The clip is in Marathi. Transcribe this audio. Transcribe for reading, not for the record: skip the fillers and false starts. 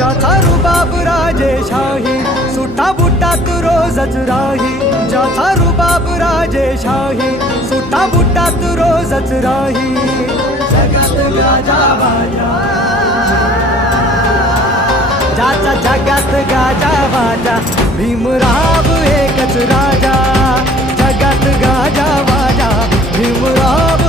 ज्याचा रुबाब राजेशाही, सुटा बुटात रोजच राही. ज्याचा रुबाब राजेशाही, सुटा बुटात रोजच राही. जगात गाजा वाजा, ज्याचा जगात गाजा वाजा, भीमराव एकच राजा. जगात गाजा वाजा, भीमराव